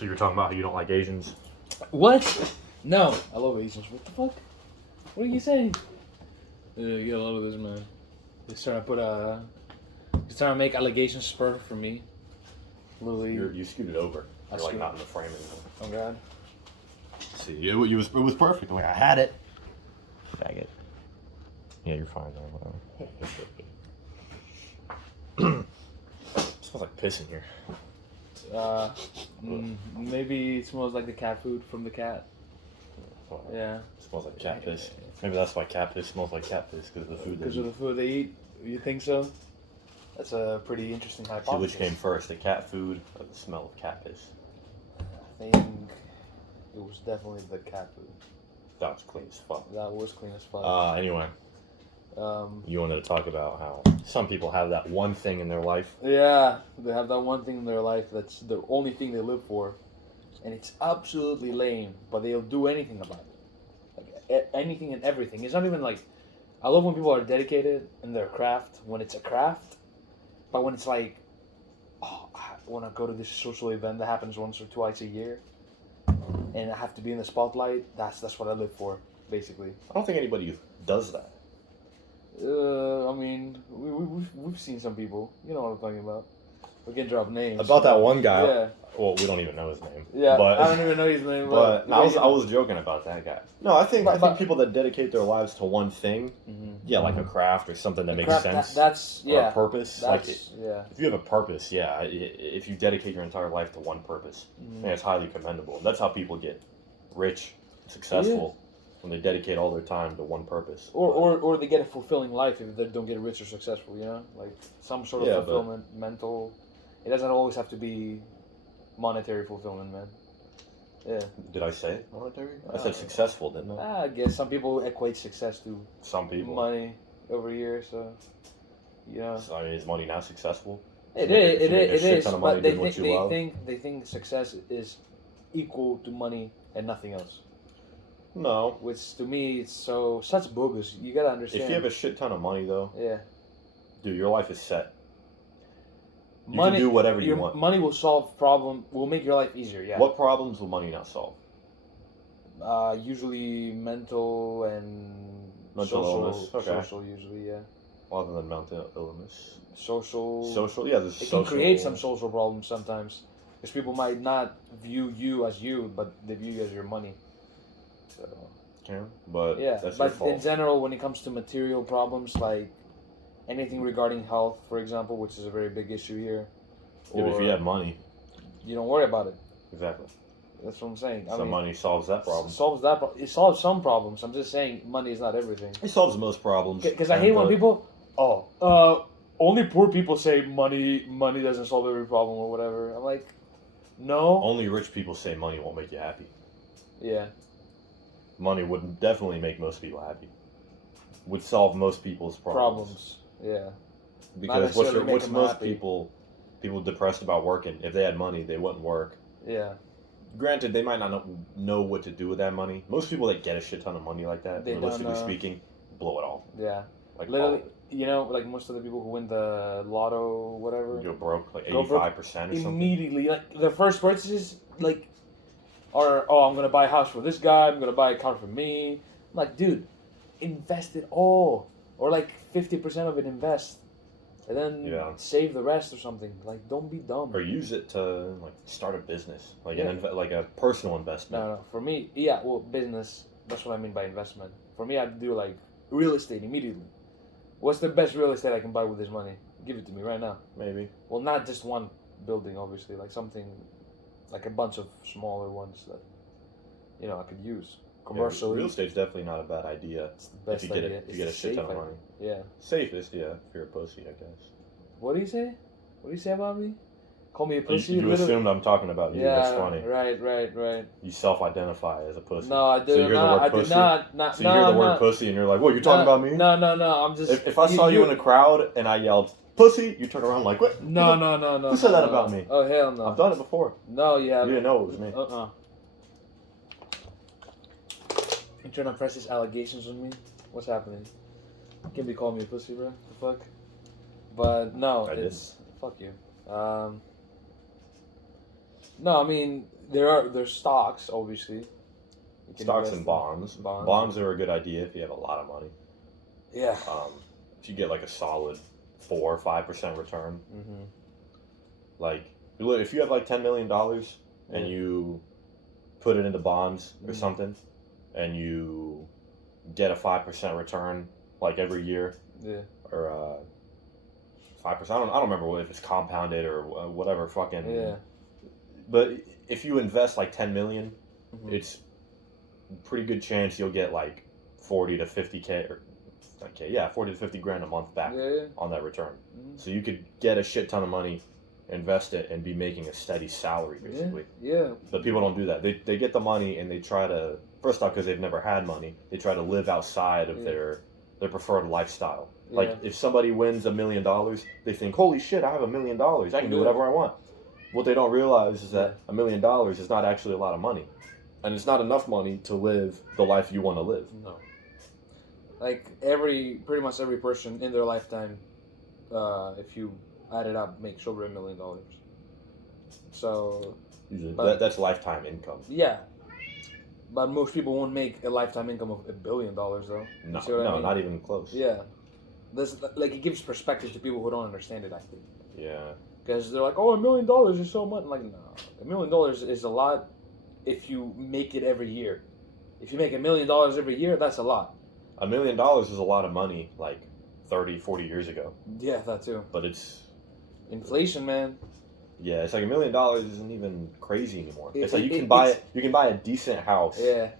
So you're talking about how you don't like Asians? What? No, I love Asians. What the fuck? What are you saying? You get a lot of this, man. He's trying to he's trying to make allegations spur for me. Literally. You scooted over. You're like not in the frame anymore. Oh God. See, it was perfect the way I had it. Faggot. Yeah, you're fine though. Whatever. Smells like piss in here. Maybe it smells like the cat food from the cat. Well, Yeah. It smells like cat piss. Maybe that's why cat piss smells like cat piss, because of the food they eat. Because of the food they eat? You think so? That's a pretty interesting hypothesis. See which came first, the cat food or the smell of cat piss? I think it was definitely the cat food. That was clean as fuck. That was clean as fuck. Anyway. You wanted to talk about how some people have that one thing in their life. Yeah, they have that one thing in their life that's the only thing they live for. And it's absolutely lame, but they'll do anything about it. Like, anything and everything. It's not even like... I love when people are dedicated in their craft, when it's a craft. But when it's like, oh, I want to go to this social event that happens once or twice a year, and I have to be in the spotlight, that's what I live for, basically. I don't think anybody does that. I mean, we've seen some people. You know what I'm talking about. We can drop names. About that one guy. Yeah. Well, we don't even know his name. Yeah, but, I don't even know his name. But no, I was joking about that guy. No, I think people that dedicate their lives to one thing, like a craft or something that makes sense. That's or a purpose. Yeah. If you have a purpose, if you dedicate your entire life to one purpose, I think it's highly commendable. That's how people get rich, successful. Yeah. When they dedicate all their time to one purpose. Or they get a fulfilling life if they don't get rich or successful, you know? Like some sort of fulfillment, mental. It doesn't always have to be monetary fulfillment, man. Yeah. Did I say monetary? I said successful, didn't I? I guess some people equate success to some people money over years, so yeah. So, I mean, is money not successful? It is, but they think success is equal to money and nothing else. No. Which to me it's such bogus. You gotta understand. If you have a shit ton of money though, dude, your life is set. You can do whatever you want. Money will will make your life easier, yeah. What problems will money not solve? Usually mental and illness. Okay. Social usually, yeah. Other than mental illness. Social, yeah. It can create some social problems sometimes. Because people might not view you as you, but they view you as your money. So, but that's your fault. In general, when it comes to material problems, like anything regarding health, for example, which is a very big issue here. Yeah, but if you have money, you don't worry about it. Exactly. That's what I'm saying. So money solves that problem. It solves some problems. I'm just saying money is not everything. It solves most problems. Because I hate when people, only poor people say money doesn't solve every problem or whatever. I'm like, no. Only rich people say money won't make you happy. Yeah. Money would definitely make most people happy. Would solve most people's problems. Yeah. Because what's most people depressed about working? If they had money, they wouldn't work. Yeah. Granted, they might not know what to do with that money. Most people that get a shit ton of money like that, realistically speaking, blow it all. Yeah. Like literally, like most of the people who win the lotto, whatever. Go broke, like 85% or something. Immediately, like their first purchases, like, are I'm gonna buy a house for this guy. I'm gonna buy a car for me. I'm like, dude, invest it all, or like 50% of it invest, and then save the rest or something. Like, don't be dumb. Or use it to like start a business, like like a personal investment. No, for me, business. That's what I mean by investment. For me, I'd do like real estate immediately. What's the best real estate I can buy with this money? Give it to me right now. Maybe. Well, not just one building, obviously. Like something, like a bunch of smaller ones that, I could use commercially. Real estate's definitely not a bad idea. It's the best idea. You get a shit ton of money. Yeah. Safest, if you're a pussy, I guess. What do you say? What do you say about me? Call me a pussy? You assumed I'm talking about you. That's funny. Right. You self-identify as a pussy. No, I do not. So you hear the word pussy and you're like, what, you're talking about me? No. I'm just... If I saw you in a crowd and I yelled, pussy, you turn around like, what? No. Who said that about me? Oh, hell no. I've done it before. No, you haven't. You didn't know it was me. You trying to press these allegations on me? What's happening? You can't be calling me a pussy, bro. The fuck? But no, fuck you. No, I mean there's stocks, obviously. You can Stocks invest and in bonds. Bonds are a good idea if you have a lot of money. Yeah. If you get like a solid 4 or 5% return, Mm-hmm. like if you have like $10 million and Yeah. you put it into bonds or Mhm. something, and you get a 5% return like every year, Yeah. or 5%. I don't remember if it's compounded or whatever fucking. Yeah. But if you invest like 10 million, Mhm. it's a pretty good chance you'll get like 40 to 50K or 40 to 50 grand a month back Yeah. on that return. Mhm. So you could get a shit ton of money, invest it, and be making a steady salary basically. Yeah. But people don't do that. They get the money and they try to, first off, because they've never had money, they try to live outside of their preferred lifestyle. Like if somebody wins $1 million, they think, holy shit, I have $1 million. I can do whatever I want. What they don't realize is that $1 million is not actually a lot of money. And it's not enough money to live the life you want to live. No. Like pretty much every person in their lifetime, if you add it up, makes over $1 million. So. Usually, But- that's lifetime income. Yeah. But most people won't make a lifetime income of $1 billion though. No, You see what I mean? not even close. Yeah. This like it gives perspective to people who don't understand it. I think. Yeah. Because they're like, oh, $1 million is so much. I'm like, no, $1 million is a lot if you make it every year. If you make $1 million every year, that's a lot. $1 million was a lot of money like 30, 40 years ago. Yeah, that too. But it's Inflation, man. Yeah, it's like $1 million isn't even crazy anymore. It's like you can buy a decent house. Yeah.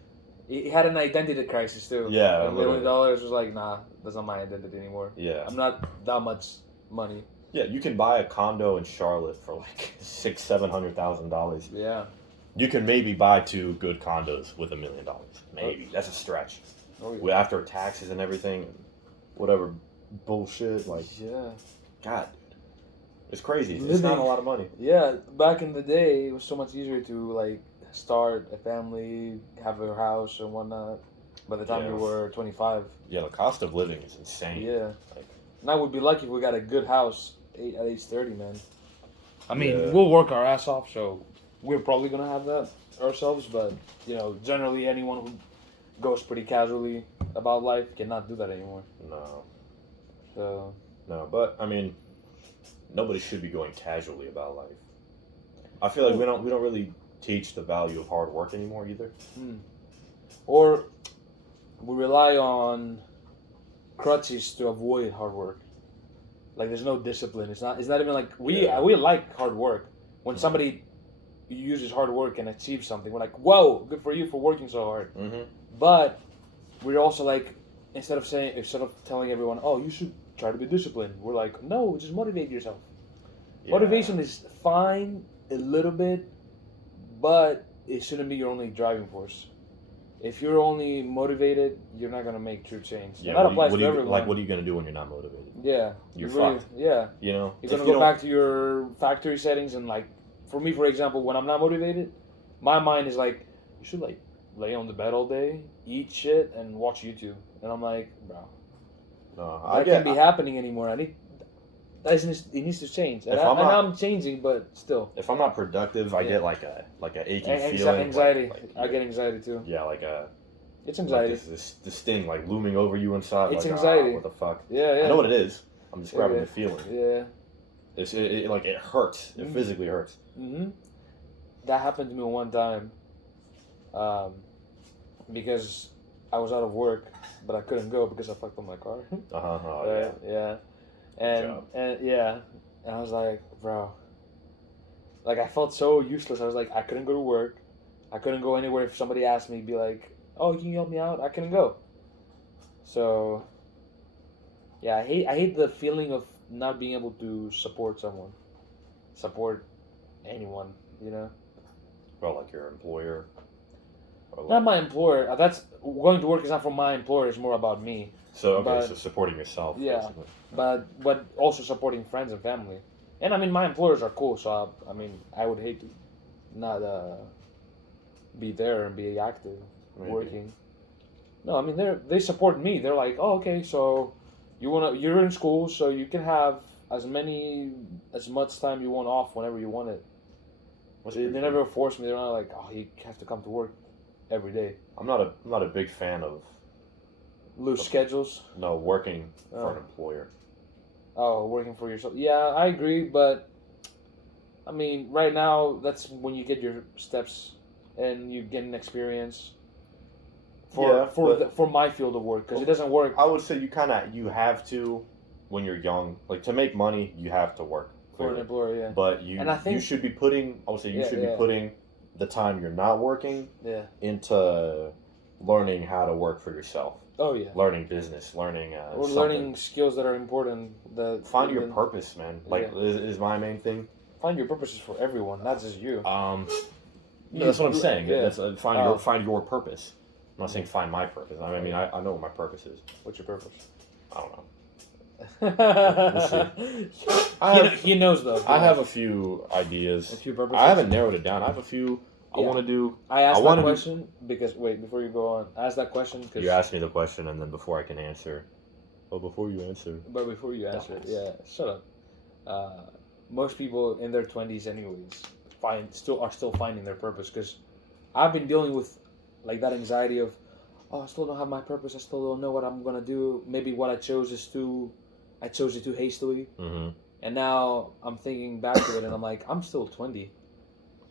It had an identity crisis too. Yeah, $1 million was like, nah, that's not my identity anymore. Yeah. I'm not that much money. Yeah, you can buy a condo in Charlotte for like $600,000-$700,000. Yeah. You can maybe buy 2 good condos with $1 million. Maybe that's a stretch. Oh, yeah. After taxes and everything, whatever bullshit. Like, Yeah. God, it's crazy. It's not a lot of money. Yeah, back in the day, it was so much easier to like start a family, have a house and whatnot. By the time you were 25. Yeah, the cost of living is insane. Yeah. Like, Now we'd be lucky if we got a good house at age 30, man. I mean, Yeah. we'll work our ass off, so we're probably gonna have that ourselves. But generally, anyone who goes pretty casually about life cannot do that anymore. no. So. No, but I mean, nobody should be going casually about life. I feel like we don't really teach the value of hard work anymore either. Or we rely on crutches to avoid hard work. Like there's no discipline. It's not even like we like hard work. When somebody uses hard work and achieves something, we're like, whoa, good for you for working so hard. Mm-hmm. But we're also like, instead of telling everyone, oh, you should try to be disciplined, we're like, no, just motivate yourself. Yeah. Motivation is fine a little bit, but it shouldn't be your only driving force. If you're only motivated, you're not gonna make true change. Yeah, And that applies to everyone. Like, what are you gonna do when you're not motivated? Yeah, You're really, fucked. Yeah, You know, you're gonna go back to your factory settings and like, for me, for example, when I'm not motivated, my mind is like, you should like lay on the bed all day, eat shit, and watch YouTube. And I'm like, bro, that can't be happening anymore. It needs to change. And I'm changing, but still. If I'm not productive, I get like a aching feeling. Anxiety. I get anxiety too. Yeah, like a. It's anxiety. Like this thing like looming over you inside. It's like, anxiety. What the fuck? Yeah. I know what it is. I'm describing the feeling. Yeah. It hurts. It physically hurts. Mm-hmm. That happened to me one time. Because I was out of work, but I couldn't go because I fucked up my car. Yeah. And I was like, bro. Like I felt so useless. I was like, I couldn't go to work. I couldn't go anywhere. If somebody asked me, be like, oh, can you help me out? I couldn't go. So. Yeah, I hate the feeling of not being able to support someone, support anyone, Well, like your employer. Or Not my employer. That's going to work is not for my employer. It's more about me. So so supporting yourself. Yeah, basically. but also supporting friends and family. And I mean, my employers are cool. So I would hate to not be there and be active working. No, I mean they support me. They're like, oh, okay, so you're in school, so you can have as much time you want off whenever you want it. They never force me. They're not like, oh, you have to come to work every day. I'm not a big fan of loose schedules. No, working for an employer. Oh, working for yourself. Yeah, I agree, but I mean, right now that's when you get your steps and you get an experience for my field of work, because it doesn't work. I would say you have to, when you're young, like to make money, you have to work for an employer, yeah. But you should be putting. I would say you should be putting the time you're not working into learning how to work for yourself. Oh yeah. Learning business, learning. Or learning skills that are important. Find your purpose, man. Like is my main thing. Find your purpose is for everyone, not just you. That's what I'm saying. Yeah. That's find your purpose. I'm not saying find my purpose. I mean, I know what my purpose is. What's your purpose? I don't know. We'll see. He knows though. I have a few ideas. A few purposes. I haven't narrowed it down. I have a few I want to do. I asked that question because before you go on, I asked that question because you asked me the question, and then before I can answer. Oh, before you answer. But before you answer, shut up. Most people in their 20s, anyways, are still finding their purpose, because I've been dealing with like that anxiety of, oh, I still don't have my purpose. I still don't know what I'm gonna do. Maybe what I chose it too hastily. Mm-hmm. And now I'm thinking back to it, and I'm like, I'm still 20.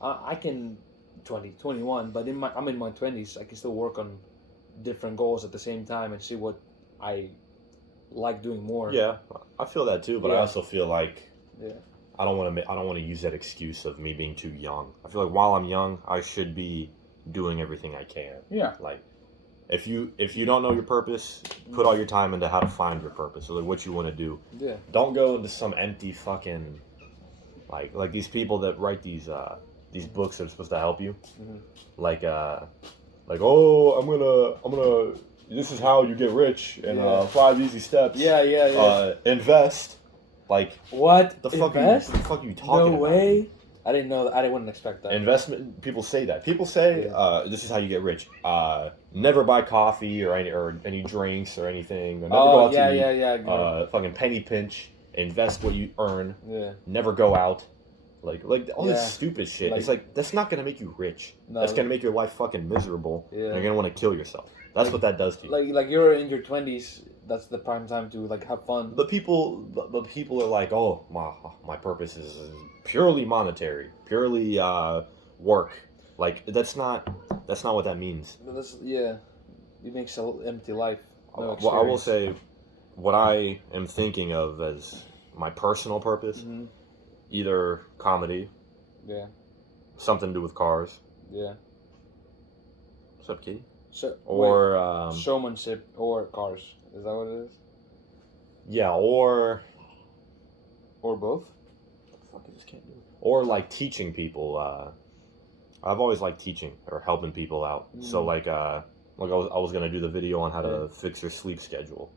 I can 21, but I'm in my 20s. I can still work on different goals at the same time and see what I like doing more. Yeah, I feel that too, but I also feel like yeah. I don't want to use that excuse of me being too young. I feel like while I'm young, I should be doing everything I can. Yeah. Like, if you don't know your purpose, put all your time into how to find your purpose, or like what you want to do. Yeah. Don't go into some empty fucking like these people that write these books that are supposed to help you. Mm-hmm. Like oh, I'm gonna this is how you get rich in 5 easy steps. Yeah. Invest. Like what? The fuck are you talking about? No way. I didn't know that. I wouldn't expect that. Investment. People say that. People say this is how you get rich. Never buy coffee or any drinks or anything. Or never go out to eat. Fucking penny pinch. Invest what you earn. Yeah. Never go out. Like all this stupid shit. It's like that's not gonna make you rich. No. That's gonna make your life fucking miserable. Yeah. And you're gonna want to kill yourself. That's what that does to you. Like you're in your 20s. That's the prime time to like have fun. But people are like, oh, my purpose is purely monetary, purely work. Like that's not what that means. It makes an empty life. Well, I will say, what I am thinking of as my personal purpose, either comedy, something to do with cars, what's up, kitty? Or showmanship or cars. Is that what it is? Yeah, or both. Fuck, I just can't do it. Or like teaching people. I've always liked teaching or helping people out. So like I was gonna do the video on how to fix your sleep schedule.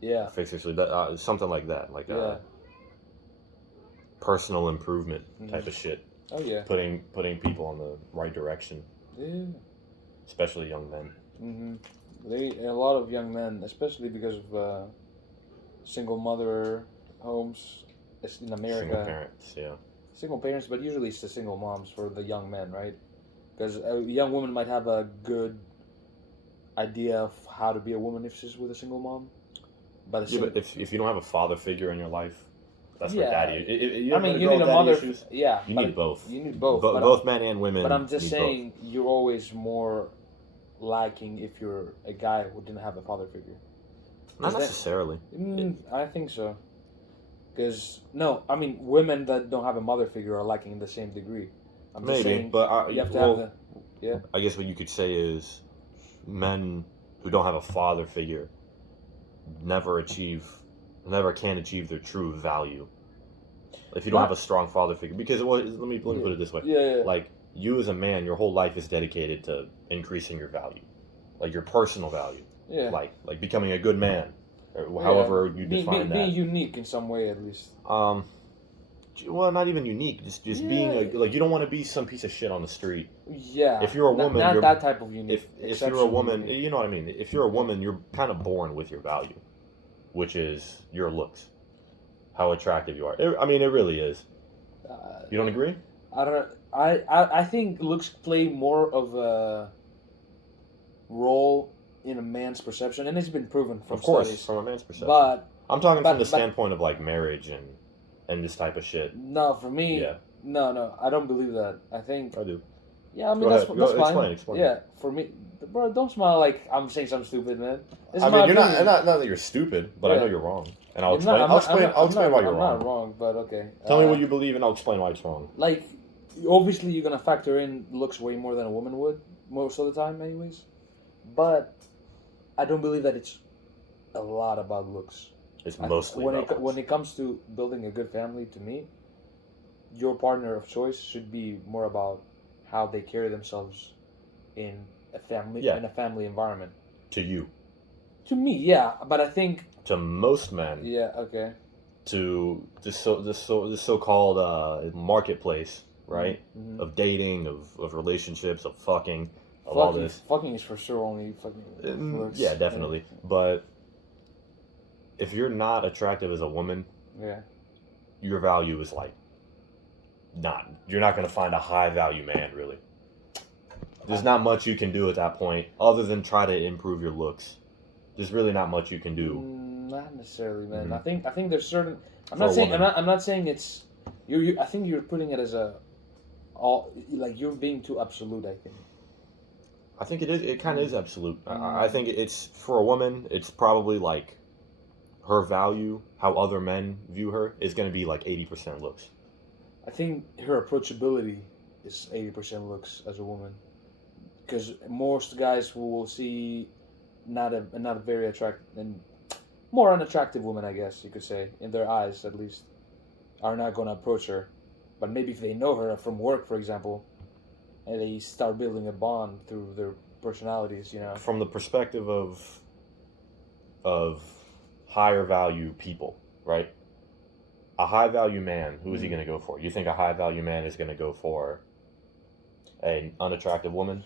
Yeah. Fix your sleep. Something like that. Like personal improvement type of shit. Oh yeah. Putting people on the right direction. Yeah. Especially young men. Mm-hmm. A lot of young men, especially because of single mother homes in America. Single parents, yeah. Single parents, but usually it's the single moms for the young men, right? Because a young woman might have a good idea of how to be a woman if she's with a single mom. But if you don't have a father figure in your life, that's what daddy. You need a mother. You need both. You need both. Both men and women. But I'm just saying, you're always more lacking if you're a guy who didn't have a father figure. Not necessarily. I think so. Because women that don't have a mother figure are lacking in the same degree. I'm just saying, but you have to have the I guess what you could say is, men who don't have a father figure never can achieve their true value. If you don't have a strong father figure, because let me put it this way. Yeah. Like, you as a man, your whole life is dedicated to increasing your value, like your personal value. Yeah. Like becoming a good man, or however you define that. Being unique in some way, at least. Well, not even unique. Just being like you don't want to be some piece of shit on the street. Yeah. If you're a woman, not that type of unique. If you're a woman, you know what I mean. If you're a woman, you're kind of born with your value, which is your looks, how attractive you are. It really is. You don't agree? I think looks play more of a role in a man's perception, and it's been proven from Of course, studies. from a man's perception. But I'm talking from the but- standpoint of like marriage and this type of shit. no, for me, Yeah, no, I don't believe that. I think, I do. yeah, I mean Go that's ahead. that's Go- fine. explain. Yeah, for me, bro, don't smile like I'm saying something stupid, man. It's I my mean, you're opinion. not that you're stupid, but I Yeah. know you're wrong, and I'll I'm explain. not- I'll explain why you're I'm wrong. not wrong, but okay. Tell me what you believe, and I'll explain why it's wrong. Like. Obviously, you're gonna factor in looks way more than a woman would most of the time, anyways. But I don't believe that it's a lot about looks. It's mostly when about when it comes to building a good family. To me, your partner of choice should be more about how they carry themselves in a family environment. to you. To me, yeah, but I think To most men, yeah, okay, to this so-called marketplace, right? Mhm. Of dating, of relationships, of fucking, of all this. Fucking is for sure only fucking looks. Yeah, definitely. But if you're not attractive as a woman, Yeah. your value is like not. You're not gonna find a high value man really. There's not much you can do at that point other than try to improve your looks. There's really not much you can do. Not necessarily, man. Mhm. I think there's certain. I'm For not a saying woman. I'm not saying it's you. I think you're putting it as a all like you're being too absolute. I think. I think it is. It kind of is absolute. Mm. I think it's for a woman. It's probably like her value, how other men view her, is going to be like 80% looks. I think her approachability is 80% looks as a woman, because most guys who will see not a very attractive and more unattractive woman, I guess you could say, in their eyes at least, are not going to approach her. But maybe if they know her from work, for example, and they start building a bond through their personalities, you know. From the perspective of higher value people, right? A high value man, who is he going to go for? You think a high value man is going to go for an unattractive woman?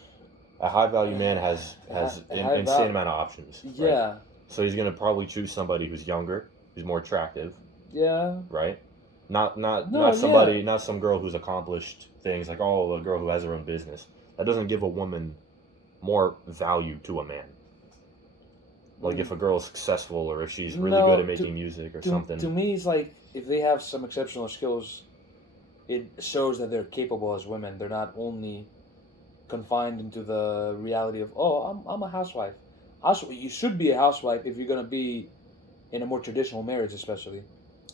A high value man has insane amount of options. Right? Yeah. So he's going to probably choose somebody who's younger, who's more attractive, Yeah. right? Not No, somebody, not some girl who's accomplished things like, oh, a girl who has her own business. That doesn't give a woman more value to a man. Like if a girl is successful or if she's really good at making music or something. To me, it's like if they have some exceptional skills, it shows that they're capable as women. They're not only confined into the reality of, oh, I'm a housewife. You should be a housewife if you're gonna be in a more traditional marriage, especially.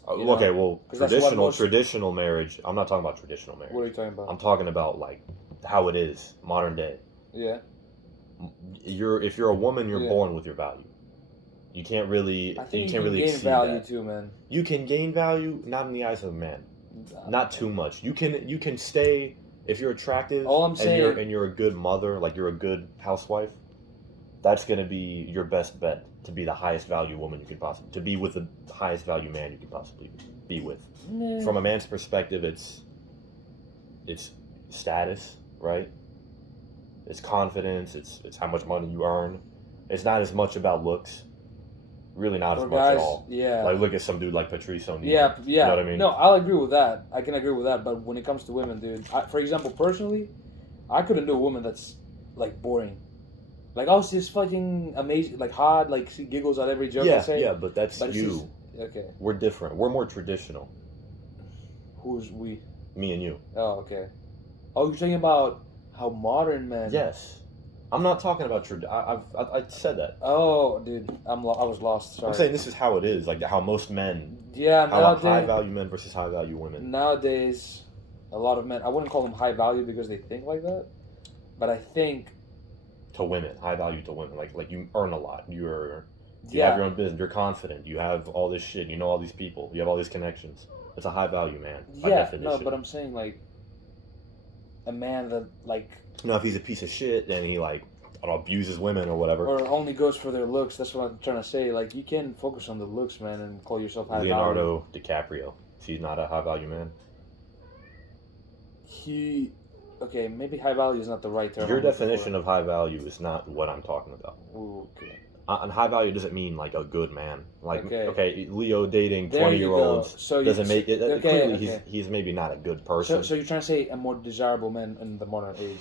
Okay, well, 'Cause that's what traditional marriage. I'm not talking about traditional marriage. What are you talking about? I'm talking about like how it is modern day. Yeah. If you're a woman, you're Yeah. born with your value. You can't really I think you can't really gain exceed value that. too, man. You can gain value, not in the eyes of a man, not too much. You can stay if you're attractive. All I'm saying, and you're a good mother, like you're a good housewife. That's gonna be your best bet to be the highest value woman you could possibly, to be with the highest value man you could possibly be with. From a man's perspective, it's status, right? It's confidence. It's how much money you earn. It's not as much about looks. Really, not as much at all. Yeah. Like look at some dude like Patrice O'Neal. Yeah. You know what I mean? No, I'll agree with that. I can agree with that. But when it comes to women, dude, for example, personally, I couldn't do a woman that's like boring. Like, oh, she's fucking amazing, like hot, like she giggles at every joke I say. Yeah, but that's But you. Okay. We're different. We're more traditional. Who's we? Me and you. Oh, okay. Oh, you're talking about how modern men. Yes. I'm not talking about I said that. Oh, dude, I was lost. Sorry. I'm saying this is how it is, like how most men. Yeah, how nowadays. high value men versus high value women. Nowadays, a lot of men. I wouldn't call them high value because they think like that, but I think. To women, high value to women, like you earn a lot. You have your own business. You're confident. You have all this shit. You know all these people. You have all these connections. It's a high value man. By definition. No, but I'm saying like. A man that like. If he's a piece of shit and he like, I don't know, abuses women or whatever. Or only goes for their looks. That's what I'm trying to say. Like you can focus on the looks, man, and call yourself high value. Leonardo DiCaprio. He's not a high value man. Okay, maybe high value is not the right term. Your definition of high value is not what I'm talking about. Okay. and high value doesn't mean like a good man. Like Okay. Leo dating There you 20-year-olds go. So doesn't make it. okay, Clearly, okay. he's maybe not a good person. So you're trying to say a more desirable man in the modern age?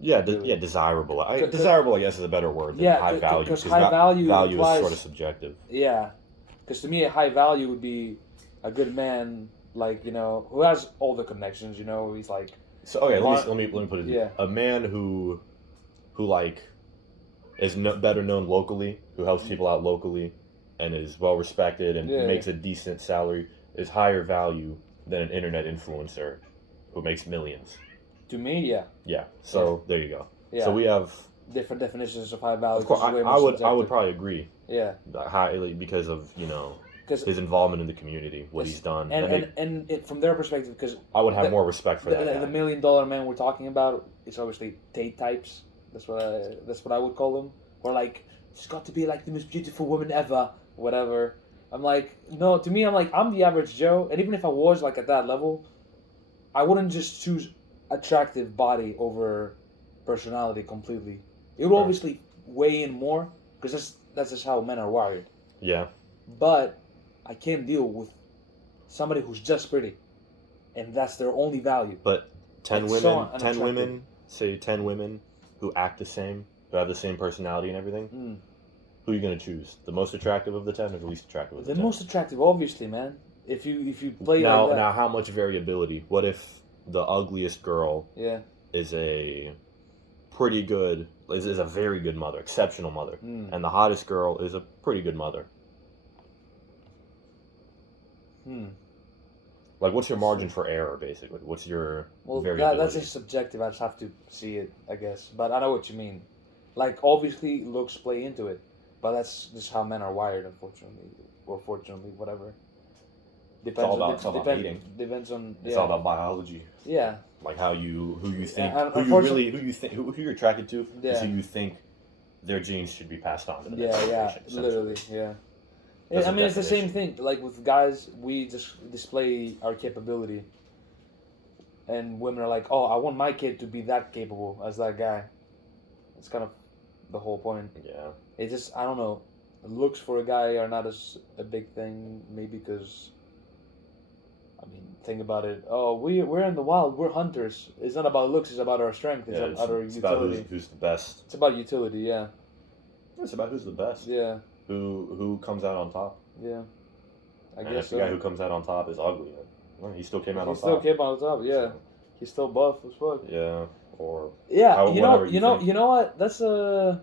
Yeah, Really? desirable. Desirable, I guess, is a better word than Yeah, high value. because high value value implies, is sort of subjective. Yeah, because to me, a high value would be a good man, like, you know, who has all the connections. You know, he's like. So okay, let me put it. Yeah. A man who like is better known locally, who helps people out locally, and is well respected and makes a decent salary is higher value than an internet influencer who makes millions. To me, yeah. Yeah. So there you go. Yeah. So we have different definitions of high value. Of course, I would probably agree. Yeah. Highly because of his involvement in the community, what he's done, and from their perspective, because I would have more respect for that. The $1 million man we're talking about is obviously Tate types. That's what I would call them. Or like, it's got to be like the most beautiful woman ever, whatever. I'm like, no. To me, I'm the average Joe, and even if I was like at that level, I wouldn't just choose attractive body over personality completely. It would obviously weigh in more because that's just how men are wired. Yeah. But I can't deal with somebody who's just pretty, and that's their only value. But 10 women who act the same, who have the same personality and everything. Who are you gonna choose? The most attractive of the 10, or the least attractive of the 10? The most attractive, obviously, man. If you play now, like that. Now, how much variability? What if the ugliest girl is a pretty good, is a very good mother, exceptional mother, and the hottest girl is a pretty good mother? Like, what's your margin for error, basically? What's your variability? That's just subjective. I just have to see it, I guess. But I know what you mean. Like, obviously, looks play into it, but that's just how men are wired, unfortunately, or fortunately, whatever. It's all about hating. Depends on. It's all about biology. Yeah. Like who you think, who you're attracted to, is who you think their genes should be passed on to the next generation. Yeah, literally, yeah. I mean, it's the same thing. Like with guys, we just display our capability, and women are like, "Oh, I want my kid to be that capable as that guy." It's kind of the whole point. Yeah. It just, I don't know. Looks for a guy are not as a big thing, maybe because. I mean, think about it. Oh, we're in the wild. We're hunters. It's not about looks. It's about our strength. It's about our utility. About who's the best. It's about utility. Yeah. It's about who's the best. Yeah. Who comes out on top. Yeah. I and guess if the guy who comes out on top is ugly, well, he still came out on top. He still came out on top. Yeah. So. He's still buff as fuck. Yeah. Or. Yeah. You know what? That's a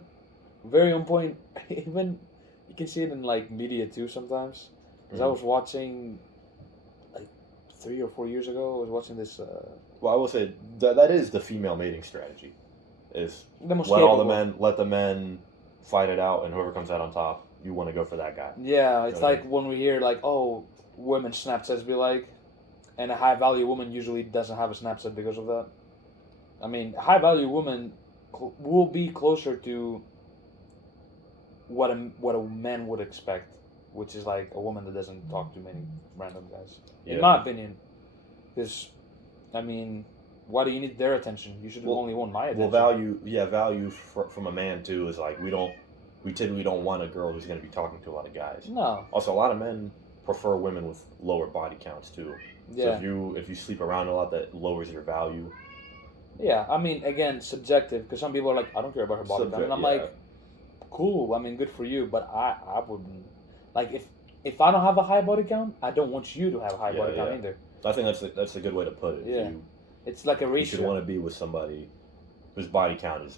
very on point. Even you can see it in like media too sometimes. Because I was watching. 3 or 4 years ago, I was watching this. Well, I will say that is the female mating strategy. Is let the men fight it out, and whoever comes out on top, you want to go for that guy. Yeah, it's like when we hear like, oh, women Snapchats be like, and a high value woman usually doesn't have a Snapchat because of that. I mean, a high value woman will be closer to what a man would expect. Which is like a woman that doesn't talk to many random guys. In my opinion. Because, I mean, why do you need their attention? You should only want my attention. Well, value from a man, too, is like we typically don't want a girl who's going to be talking to a lot of guys. No. Also, a lot of men prefer women with lower body counts, too. Yeah. So if you sleep around a lot, that lowers your value. Yeah, I mean, again, subjective, because some people are like, I don't care about her body count. And I'm like, cool, I mean, good for you, but I wouldn't. Like, if I don't have a high body count, I don't want you to have a high body count either. I think that's a good way to put it. Yeah. It's like a ratio. You should want to be with somebody whose body count is...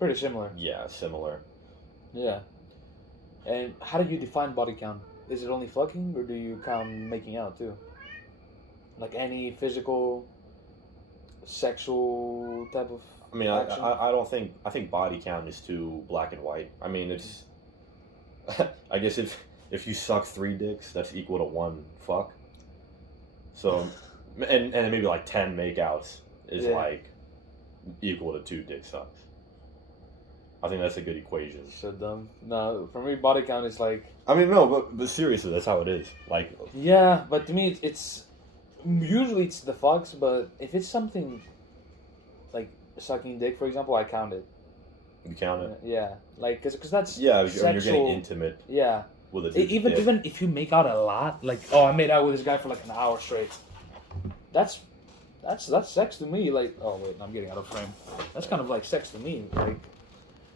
pretty similar. Yeah, similar. Yeah. And how do you define body count? Is it only fucking, or do you count making out, too? Like any physical, sexual type of action? I don't think... I think body count is too black and white. I mean, it's... I guess if you suck 3 dicks, that's equal to 1 fuck. So, and maybe like 10 makeouts is like equal to 2 dick sucks. I think that's a good equation. So dumb. No, for me, body count is like. I mean, no, but seriously, that's how it is. Like. Yeah, but to me, it's usually it's the fucks. But if it's something like sucking dick, for example, I count it. You count it? Yeah, like because that's Yeah, sexual. you're getting intimate. Yeah. With a dude's even dick. even if you make out a lot, like I made out with this guy for like an hour straight. That's sex to me. Like wait, I'm getting out of frame. That's kind of like sex to me, like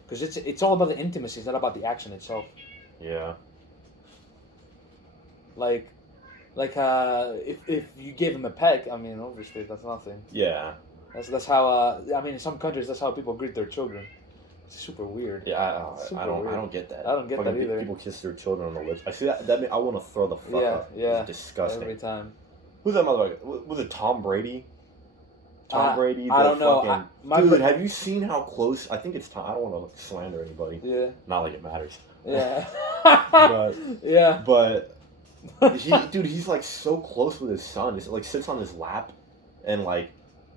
because it's all about the intimacy. It's not about the action itself. Yeah. Like if you give him a peck, I mean obviously that's nothing. Yeah. That's how I mean in some countries that's how people greet their children. It's super weird. Yeah, I don't get that. I don't get that either. People kiss their children on the lips. I see that. That I want to throw the fuck up. Yeah. It's disgusting. Every time. Who's that motherfucker? Was it Tom Brady? Tom Brady. I don't know. Dude, have you seen how close? I think it's Tom. I don't want to slander anybody. Yeah. Not like it matters. Yeah. But, yeah. But he's like so close with his son. He like sits on his lap, and like.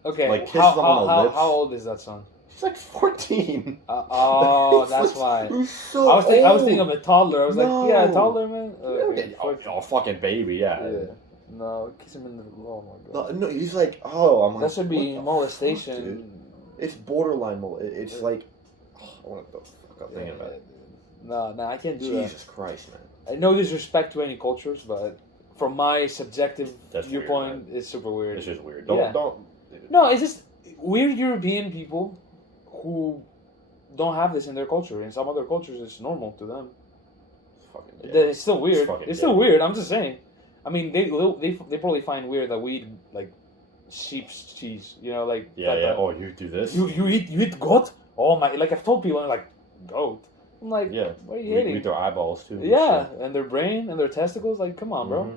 Okay. Like kisses him on the lips. How old is that son? He's like 14. That's why. He's so I was thinking of a toddler. I was No. like, yeah, a toddler, man. Oh, fucking baby, yeah. No, kiss him in the. Oh my god. No, he's like, I'm like, that should be what the molestation. fuck, it's borderline It's like, I want to fuck up thinking about it. No, I can't do that. Jesus Christ, man. No disrespect to any cultures, but from my subjective That's viewpoint, weird, it's super weird. It's just weird. Yeah. Don't. No, it's just weird European people who don't have this in their culture. In some other cultures, it's normal to them. It's still weird. It's still weird. I'm just saying. I mean, they probably find weird that we eat like sheep's cheese. You know, like yeah. Oh, you do this? You eat goat? Oh my! Like I've told people, I'm like goat. I'm like, yeah. What are you eating? We eat their eyeballs too. Yeah, and their brain and their testicles. Like, come on, bro.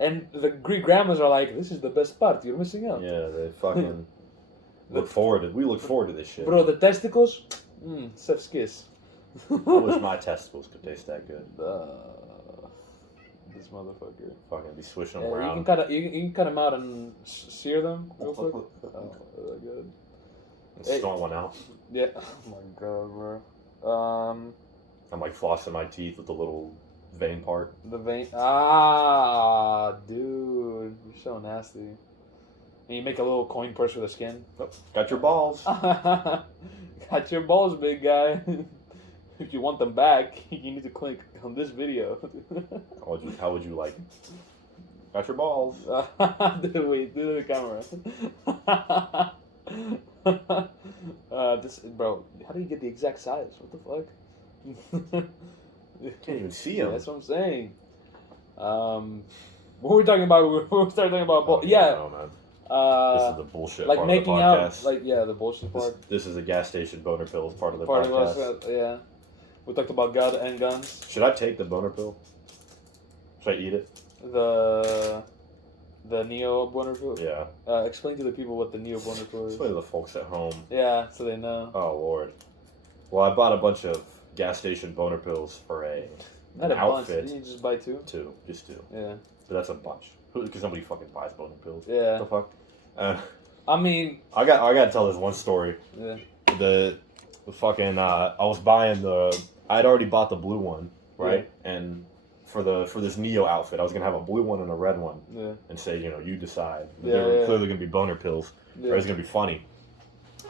And the Greek grandmas are like, this is the best part. You're missing out. Yeah, they fucking look forward to. We look forward to this shit. Bro, the testicles, chef's kiss. I wish my testicles could taste that good. This motherfucker. Fucking be swishing them around. You can cut them out and sear them real quick. Really good. And storm one out. Yeah. Oh my god, bro. I'm like flossing my teeth with the little vein part. The vein. Dude, you're so nasty. And you make a little coin purse with the skin. Oh, got your balls. Got your balls, big guy. If you want them back, you need to click on this video. How would you like? Got your balls. Wait, do the camera. Bro, how do you get the exact size? What the fuck? Can't even see them. That's what I'm saying. What were we talking about? We started talking about balls. Yeah. No, man. This is the bullshit like part making of the podcast. out, the bullshit part. This is a gas station boner pills part of the podcast. Yeah. We talked about God and guns. Should I take the boner pill? Should I eat it? The Neo boner pill? Yeah. Explain to the people what the Neo boner pill is. Explain to the folks at home. Yeah, so they know. Oh, Lord. Well, I bought a bunch of gas station boner pills for an outfit. Didn't you just buy two? Just two. Yeah. But that's a bunch. Because nobody fucking buys boner pills. Yeah. What the fuck? I mean... I got to tell this one story. Yeah. The fucking... I was buying I'd already bought the blue one, right? Yeah. And for this Neo outfit, I was gonna have a blue one and a red one, and say, you decide. They were clearly gonna be boner pills, or it was gonna be funny.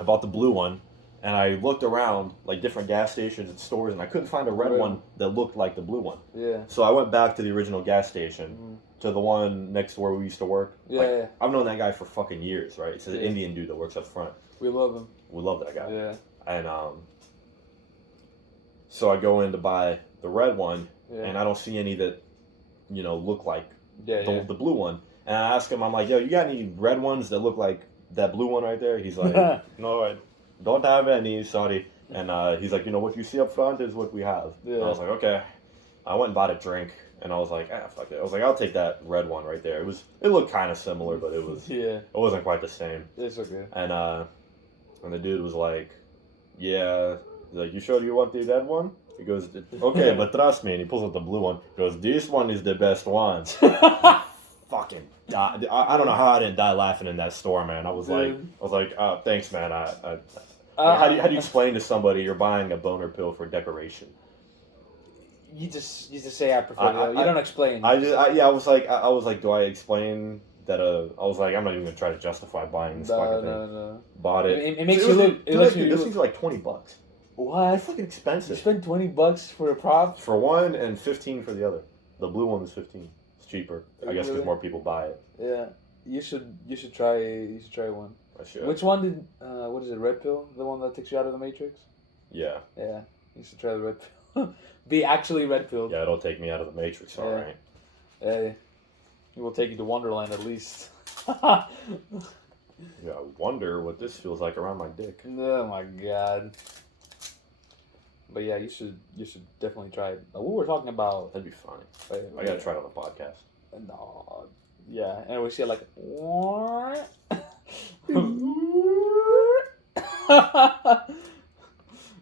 I bought the blue one, and I looked around like different gas stations and stores, and I couldn't find a red one that looked like the blue one. Yeah. So I went back to the original gas station, to the one next to where we used to work. Yeah. I've known that guy for fucking years, right? It's an Indian dude that works up front. We love him. We love that guy. Yeah. And so I go in to buy the red one, and I don't see any that, look like the blue one. And I ask him, I'm like, yo, you got any red ones that look like that blue one right there? He's like, no, I don't have any, sorry. And he's like, what you see up front is what we have. Yeah. And I was like, okay. I went and bought a drink, and I was like, fuck it. I was like, I'll take that red one right there. It looked kind of similar, but it wasn't quite the same. It's okay. And the dude was like, yeah. He's like, you sure you want the red one? He goes, okay, but trust me. And he pulls out the blue one. He goes, this one is the best one. Fucking die. I don't know how I didn't die laughing in that store, man. I was like, thanks, man. How do you explain to somebody you're buying a boner pill for decoration? You just say I prefer. You don't explain. I was like, do I explain that? I was like, I'm not even gonna try to justify buying this fucking thing. No. Bought it. It makes you look. This thing's like $20. What? It's fucking expensive. You spend $20 for a prop? For one and 15 for the other. The blue one is 15. It's cheaper. I guess because more people buy it. Yeah. You should try one. I should. Which one did what is it, Red Pill? The one that takes you out of the Matrix? Yeah. Yeah. You should try the Red Pill. Be actually Red Pill. Yeah, it'll take me out of the Matrix, alright. Hey. It will take you to Wonderland at least. Yeah, I wonder what this feels like around my dick. Oh my god. But yeah, you should definitely try it. What we're talking about. That'd be funny. I gotta try it on the podcast. No. Yeah, and we see like what?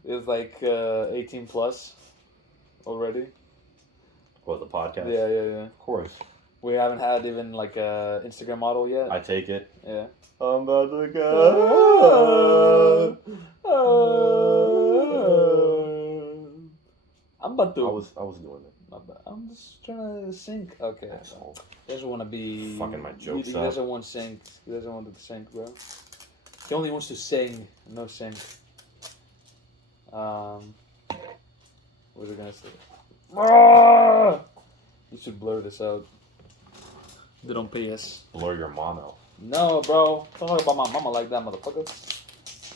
It's like 18 plus already. What, the podcast? Yeah. Of course. We haven't had even like a Instagram model yet. I take it. Yeah. I'm about to go. I'm about to. I was doing it. I'm just trying to sync. Okay. Asshole. He doesn't want to be. Fucking my jokes He up. doesn't want sync. He doesn't want to sync, bro. He only wants to sing, no sync. What was I gonna say? You should blur this out. They don't pay us. Blur your mom out. No, bro. Don't talk about my mama like that, motherfucker.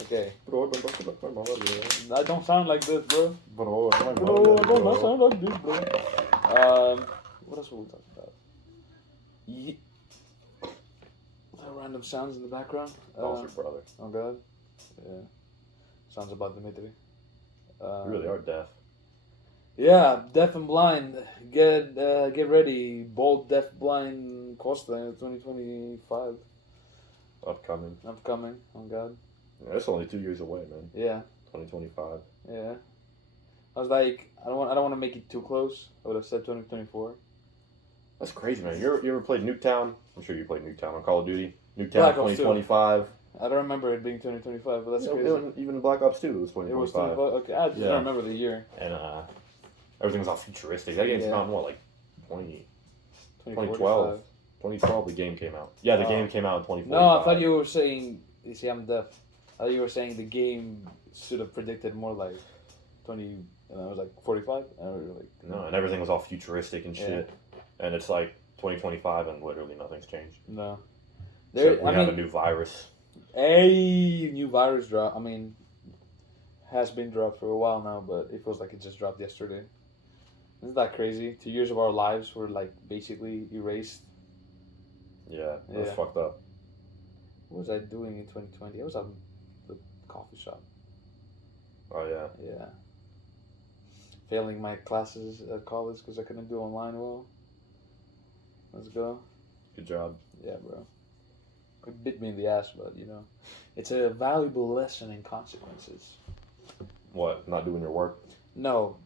Okay. Bro, don't talk about my mama, bro. I don't sound like this, bro. Bro, Bro, I don't sound like this, bro. What else were we talking about? Random sounds in the background. That was your brother. Oh god. Yeah. Sounds about Dimitri. You really are deaf. Yeah, deaf and blind. Get ready. Bold, deaf, blind Costa 2025. Upcoming. Oh god. Yeah, that's only 2 years away, man. Yeah. 2025. Yeah. I was like, I don't want to make it too close. I would have said 2024. That's crazy, man. You ever played Nuketown? I'm sure you played Nuketown on Call of Duty. Nuketown Black Ops 2025. I don't remember it being 2025, but that's crazy. Even Black Ops 2 was 2025. It was 2025. Okay, I just don't remember the year. And everything was all futuristic. That game came out in what, like 2012? 2012 the game came out. Yeah, the game came out in 2045. No, I thought you were saying, you see, I'm deaf. I thought you were saying the game should have predicted more like 20, and I was like 45. And I was like, no, and everything was all futuristic and shit. And it's like 2025 and literally nothing's changed. No. We have a new virus. A new virus drop. I mean, has been dropped for a while now, but it feels like it just dropped yesterday. Isn't that crazy? 2 years of our lives were like basically erased. Yeah, it was fucked up. What was I doing in 2020? I was at the coffee shop. Oh, yeah. Yeah. Failing my classes at college because I couldn't do online well. Let's go. Good job. Yeah, bro. It bit me in the ass, but you know, it's a valuable lesson in consequences. What? Not doing your work? No,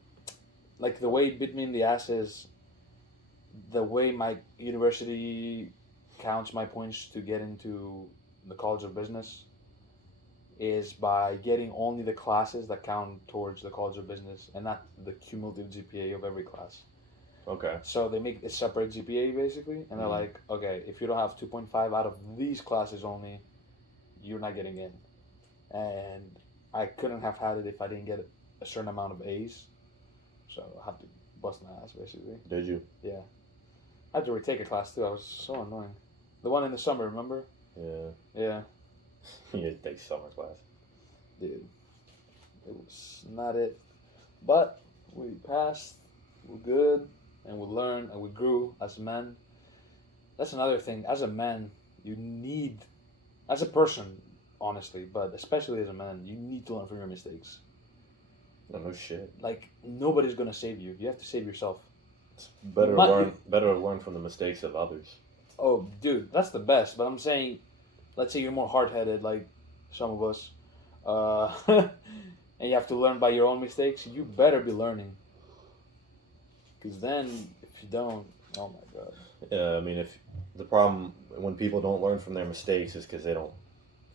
like the way it bit me in the ass is the way my university counts my points to get into the College of Business is by getting only the classes that count towards the College of Business and not the cumulative GPA of every class. Okay. So they make a separate GPA basically, and they're like, okay, if you don't have 2.5 out of these classes only, you're not getting in. And I couldn't have had it if I didn't get a certain amount of A's. So I had to bust my ass basically. Did you? Yeah. I had to retake a class too. I was so annoying. The one in the summer, remember? Yeah. Yeah. You had to take summer class. Dude. It was not it. But we passed. We're good. And we learned and we grew as men. That's another thing. As a man, you need, as a person, honestly, but especially as a man, you need to learn from your mistakes. No shit. Like, nobody's going to save you. You have to save yourself. It's better to learn from the mistakes of others. Oh, dude, that's the best. But I'm saying, let's say you're more hard-headed, like some of us, and you have to learn by your own mistakes. You better be learning. Because then, if you don't, oh my god. Yeah, I mean, if the problem when people don't learn from their mistakes is because they don't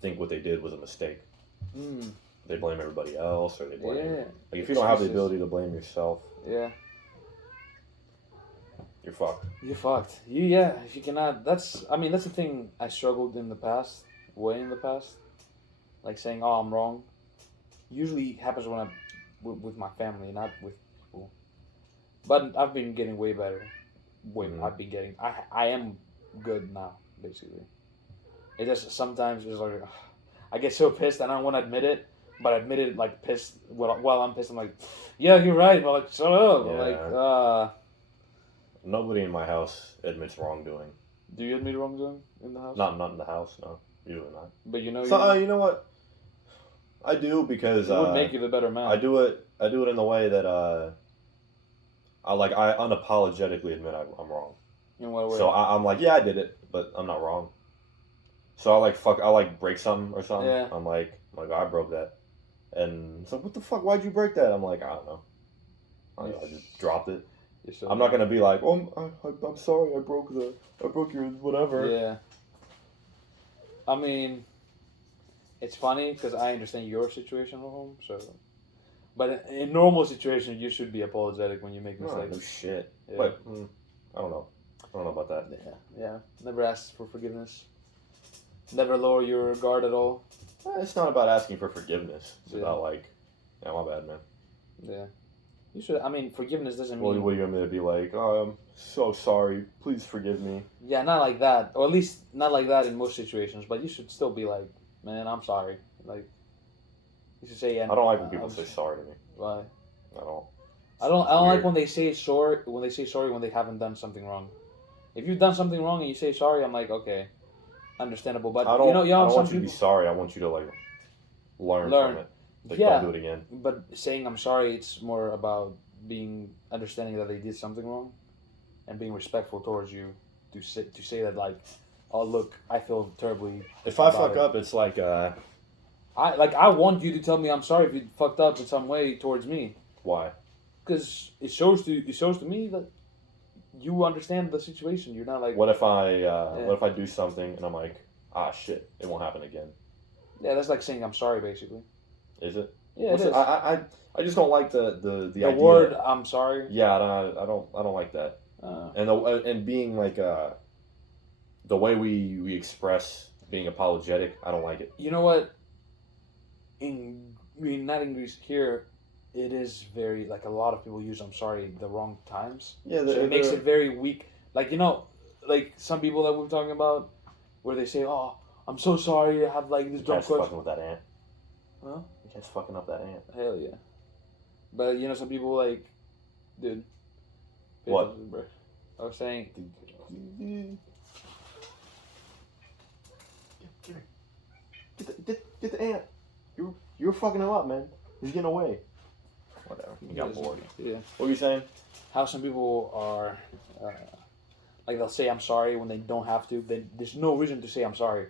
think what they did was a mistake. They blame everybody else, or they blame. Like if you don't have the ability to blame yourself, you're fucked. You're fucked. If you cannot. That's the thing I struggled in the past, way in the past, like saying, "Oh, I'm wrong." usually happens when I'm with my family, not with people. But I've been getting way better. I am good now, basically. It just sometimes is like I get so pissed and I don't want to admit it, but I admit it like pissed while I'm pissed. I'm like, yeah, you're right, but like shut up. I'm like, Nobody in my house admits wrongdoing. Do you admit wrongdoing in the house? Not in the house, no. Usually not. But you know. So you know what? I do because it would make you the better man. I do it in the way that I unapologetically admit I'm wrong. In what way? So I'm like, yeah, I did it, but I'm not wrong. So I like break something or something. Yeah. I'm like, I broke that, and it's like, what the fuck? Why'd you break that? I'm like, I don't know. I just dropped it. I'm not gonna be like, oh, I'm sorry, I broke your whatever. Yeah. I mean, it's funny because I understand your situation at home, so. But in normal situations, you should be apologetic when you make mistakes. No shit. Yeah. But I don't know. I don't know about that. Yeah. Never ask for forgiveness. Never lower your guard at all. It's not about asking for forgiveness. It's about like, yeah, my bad, man. Yeah. You should. I mean, forgiveness doesn't mean. What are you want me to be like? Oh, I'm so sorry. Please forgive me. Yeah, not like that, or at least not like that in most situations. But you should still be like, man, I'm sorry. Like, you should say. Yeah, I don't like when people say sorry to me. Why? I don't. I don't like when they say sorry. When they say sorry when they haven't done something wrong. If you've done something wrong and you say sorry, I'm like, okay, understandable. But I don't want you to people, be sorry. I want you to like learn from it. Like, don't do it again. But saying I'm sorry, it's more about being understanding that they did something wrong, and being respectful towards you to say that like, oh look, I feel terribly. If I fuck up, it's like I want you to tell me I'm sorry if you fucked up in some way towards me. Why? Because it shows to me that you understand the situation. You're not like. What if I do something and I'm like, shit, it won't happen again. Yeah, that's like saying I'm sorry, basically. Is it? Yeah, it is. I just don't like the idea. Word I'm sorry. Yeah, I don't like that. And being like the way we express being apologetic, I don't like it. You know what? Not English here, it is very like a lot of people use I'm sorry the wrong times. Yeah, so it makes it very weak. Like like some people that we're talking about, where they say, "Oh, I'm so sorry, I have like this dumb question." Fucking with that ant. Huh? You can't fucking up that ant. Hell yeah. But some people like, dude. What? I was saying. Get the ant. You're fucking him up, man. He's getting away. Whatever. He got bored. Yeah. What were you saying? How some people are, like they'll say I'm sorry when they don't have to. There's no reason to say I'm sorry.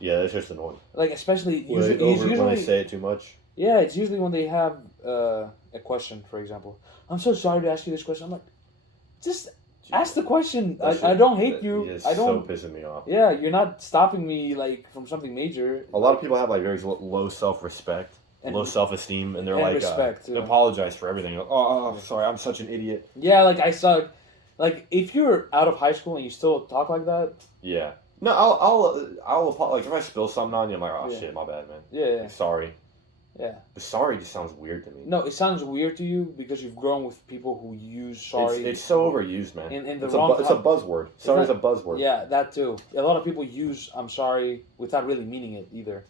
Yeah, that's just annoying. Like especially usually when they say it too much. Yeah, it's usually when they have a question, for example. I'm so sorry to ask you this question. I'm like, just ask the question. I don't hate you. It's I don't. so pissing me off. Yeah, you're not stopping me like from something major. A lot of people have like very low self-respect, low self-esteem, and they're like respect, they apologize for everything. Like, oh, sorry, I'm such an idiot. Yeah, like I suck. Like if you're out of high school and you still talk like that. Yeah. No, I'll apologize. Like if I spill something on you, I'm like, oh shit, my bad, man. Yeah. Like, sorry. Yeah. But sorry just sounds weird to me. No, it sounds weird to you because you've grown with people who use sorry. It's so overused, man. It's a buzzword. Sorry's a buzzword. Yeah, that too. A lot of people use I'm sorry without really meaning it either.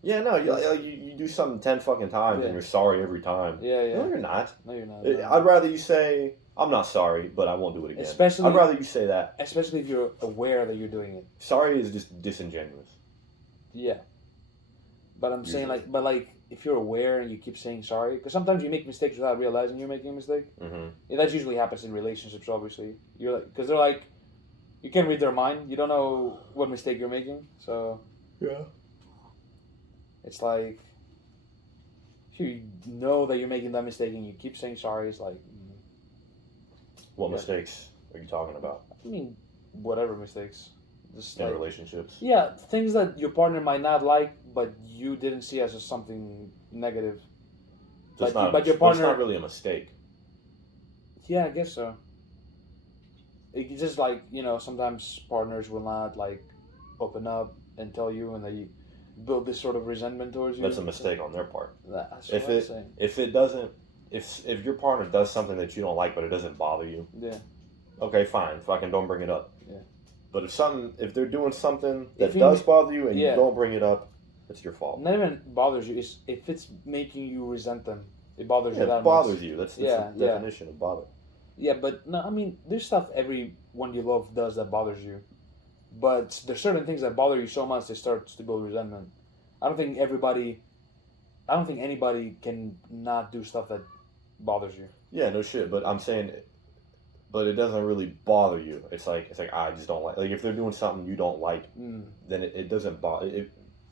Yeah, no, you do something 10 fucking times and you're sorry every time. Yeah. No, you're not. No, you're not. No. I'd rather you say, I'm not sorry, but I won't do it again. I'd rather you say that. Especially if you're aware that you're doing it. Sorry is just disingenuous. Yeah. But I'm saying if you're aware and you keep saying sorry, because sometimes you make mistakes without realizing you're making a mistake. Mm-hmm. Yeah, that usually happens in relationships, obviously. You're like, because they're like, you can't read their mind. You don't know what mistake you're making. So. Yeah. It's like, if you know that you're making that mistake and you keep saying sorry, it's like. What mistakes are you talking about? I mean, whatever mistakes. Just in relationships? Yeah, things that your partner might not like, but you didn't see as something negative. But your partner. It's not really a mistake. Yeah, I guess so. It's just like, sometimes partners will not like open up and tell you, and build this sort of resentment towards you. That's a mistake on their part. That's If what I'm saying. if it doesn't, if your partner does something that you don't like, but it doesn't bother you, Yeah. okay, fine. Fucking don't bring it up. Yeah. But if they're doing something that If you does ma- bother you and Yeah. you don't bring it up, it's your fault. Not even bothers you. It's if it's making you resent them. It bothers you Yeah, that it bothers much. you. That's Yeah, the yeah. definition of bother. Yeah, but no, I mean, there's stuff everyone you love does that bothers you. But there's certain things that bother you so much they start to build resentment. I don't think anybody can not do stuff that bothers you. Yeah, no shit. But I'm saying, but it doesn't really bother you. It's like I just don't like. Like if they're doing something you don't like, then it doesn't bother.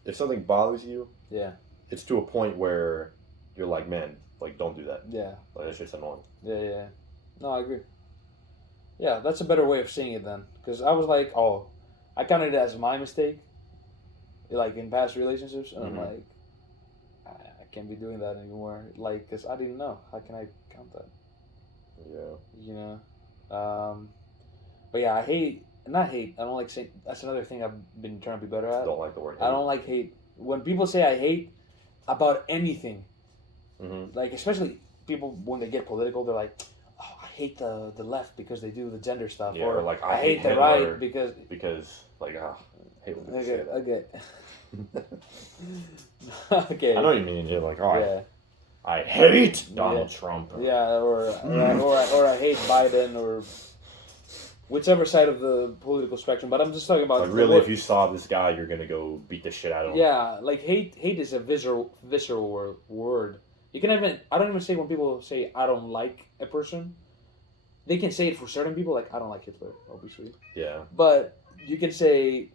If something bothers you, Yeah. it's to a point where you're like, man, like don't do that. Yeah. Like that shit's annoying. Yeah. No, I agree. Yeah, that's a better way of seeing it then. Because I was like, oh, I counted it as my mistake, like in past relationships, and I'm like, I can't be doing that anymore. Like, because I didn't know. How can I count that? Yeah. You know? But yeah, I don't like saying, that's another thing I've been trying to be better at. Don't like the word hate. I don't like hate. When people say I hate about anything, like especially people when they get political, they're like, oh, I hate the left because they do the gender stuff, Yeah, or like I hate the Hitler right because like hate when people say that. Okay. I know what you mean. You're like, oh, Yeah. I hate Donald Trump. Yeah, or I hate Biden or whichever side of the political spectrum. But I'm just talking about Like really, if you saw this guy, you're gonna go beat the shit out of him. Yeah, like hate is a visceral word. You can even I don't even say when people say I don't like a person. They can say it for certain people, like I don't like Hitler, obviously. Yeah. But you can say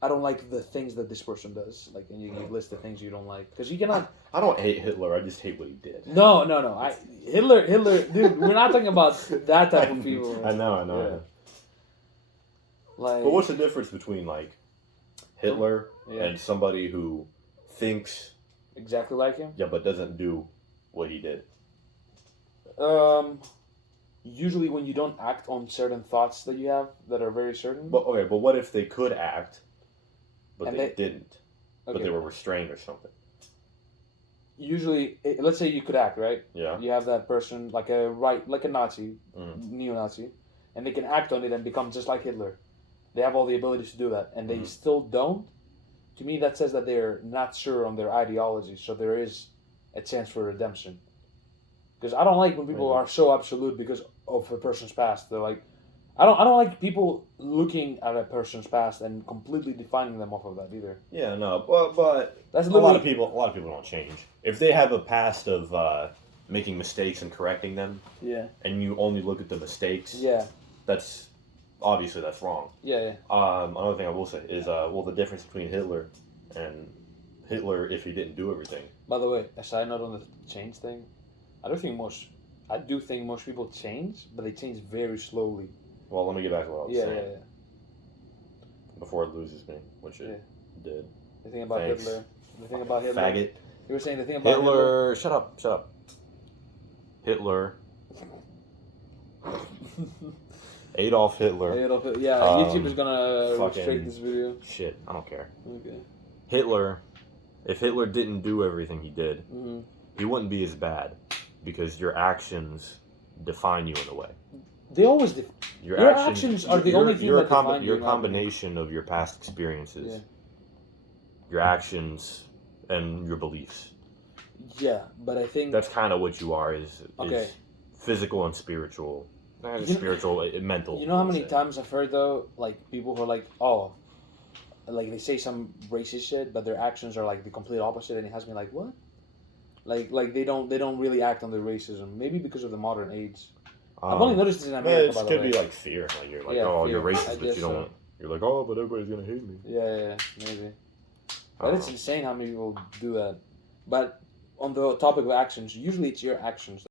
I don't like the things that this person does, like, and you list the things you don't like, because you cannot. I don't hate Hitler. I just hate what he did. No. Hitler, dude. We're not talking about that type of people. I know. Like, But what's the difference between like Hitler Yeah. and somebody who thinks exactly like him? but doesn't do what he did? Usually when you don't act on certain thoughts that you have that are very certain. But what if they could act, but And they didn't? Okay. But they were restrained or something. Usually, let's say you could act, right? Yeah. You have that person like a Nazi, neo-Nazi, and they can act on it and become just like Hitler. They have all the abilities to do that, and they still don't. To me, that says that they're not sure on their ideology, so there is a chance for redemption. Because I don't like when people are so absolute because of a person's past. They're like, I don't like people looking at a person's past and completely defining them off of that either. Yeah, no, but That's a lot of people don't change. If they have a past of making mistakes and correcting them, and you only look at the mistakes, that's obviously that's wrong. Yeah. Another thing I will say is the difference between Hitler and Hitler if he didn't do everything. By the way, a side note on the change thing, I do think most people change, but they change very slowly. Well, let me get back to what I was saying. Yeah. Before it loses me, which it did. The thing about Hitler. The thing about Hitler. Faggot. You were saying the thing about Hitler. Shut up. Hitler. Adolf Hitler. Yeah, YouTube is gonna restrict this video. Shit, I don't care. Okay. Hitler, if Hitler didn't do everything he did, he wouldn't be as bad because your actions define you in a way. They always your actions are the only thing that define you. Your combination of your past experiences, your actions, and your beliefs. Yeah, but I think that's kind of what you are is physical and spiritual. Spiritual, mental. You know how many times I've heard though, like people who are like, oh, like they say some racist shit, but their actions are like the complete opposite, and it has me like, what? Like they don't really act on their racism. Maybe because of the modern age. I've only noticed this in America. It could be like fear. Like you're like, fear. You're racist, but you don't. You're like, oh, but everybody's gonna hate me. Yeah, maybe. But it's insane how many people do that. But on the topic of actions, usually it's your actions